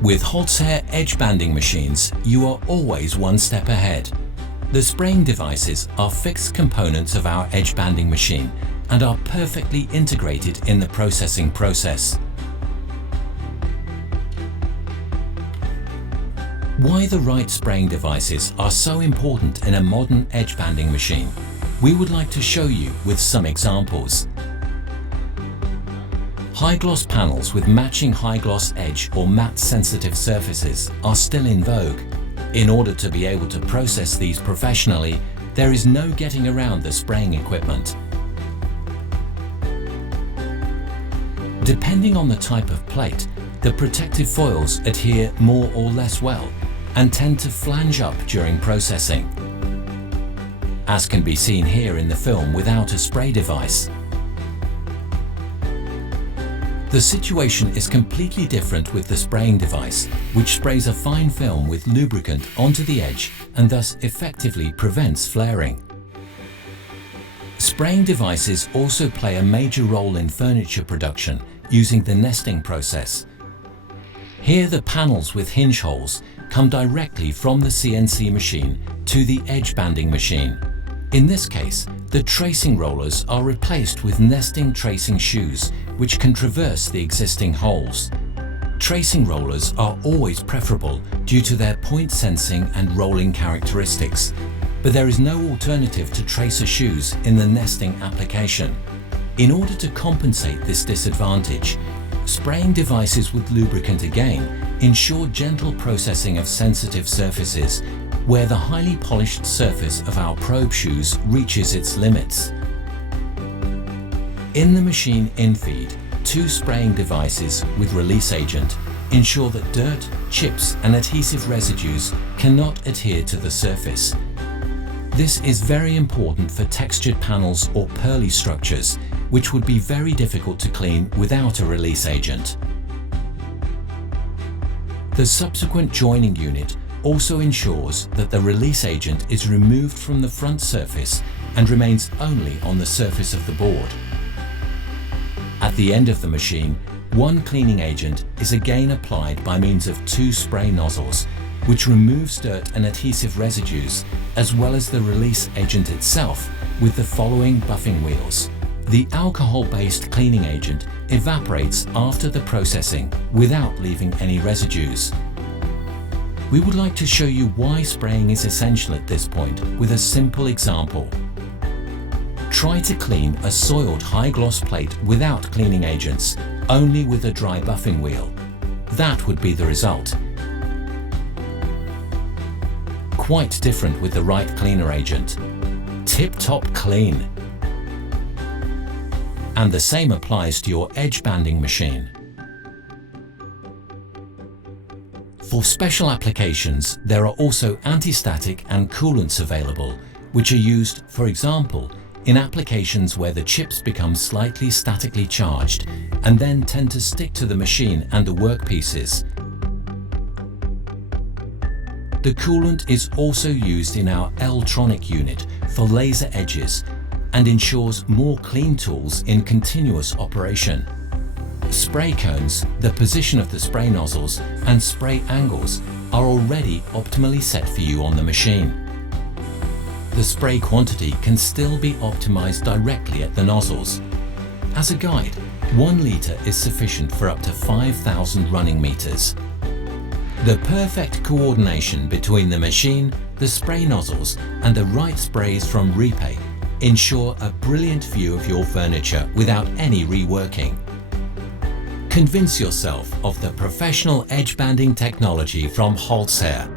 With Holzher edge banding machines, you are always one step ahead. The spraying devices are fixed components of our edge banding machine and are perfectly integrated in the processing process. Why the right spraying devices are so important in a modern edge banding machine, we would like to show you with some examples. High-gloss panels with matching high-gloss edge or matte-sensitive surfaces are still in vogue. In order to be able to process these professionally, there is no getting around the spraying equipment. Depending on the type of plate, the protective foils adhere more or less well and tend to flange up during processing, as can be seen here in the film without a spray device. The situation is completely different with the spraying device, which sprays a fine film with lubricant onto the edge and thus effectively prevents flaring. Spraying devices also play a major role in furniture production using the nesting process. Here the panels with hinge holes come directly from the CNC machine to the edge banding machine. In this case, the tracing rollers are replaced with nesting tracing shoes, which can traverse the existing holes. Tracing rollers are always preferable due to their point sensing and rolling characteristics, but there is no alternative to tracer shoes in the nesting application. In order to compensate this disadvantage, spraying devices with lubricant again ensure gentle processing of sensitive surfaces where the highly polished surface of our probe shoes reaches its limits. In the machine infeed, two spraying devices with release agent ensure that dirt, chips and adhesive residues cannot adhere to the surface. This is very important for textured panels or pearly structures, which would be very difficult to clean without a release agent. The subsequent joining unit also ensures that the release agent is removed from the front surface and remains only on the surface of the board. At the end of the machine, one cleaning agent is again applied by means of two spray nozzles, which removes dirt and adhesive residues, as well as the release agent itself with the following buffing wheels. The alcohol-based cleaning agent evaporates after the processing without leaving any residues. We would like to show you why spraying is essential at this point with a simple example. Try to clean a soiled high-gloss plate without cleaning agents, only with a dry buffing wheel. That would be the result. Quite different with the right cleaner agent. Tip-top clean. And the same applies to your edge banding machine. For special applications, there are also anti-static and coolants available, which are used, for example, in applications where the chips become slightly statically charged and then tend to stick to the machine and the workpieces. The coolant is also used in our L-tronic unit for laser edges and ensures more clean tools in continuous operation. Spray cones, the position of the spray nozzles and spray angles are already optimally set for you on the machine. The spray quantity can still be optimized directly at the nozzles. As a guide, 1 litre is sufficient for up to 5,000 running meters. The perfect coordination between the machine, the spray nozzles and the right sprays from Repay ensure a brilliant view of your furniture without any reworking. Convince yourself of the professional edge banding technology from Holzher.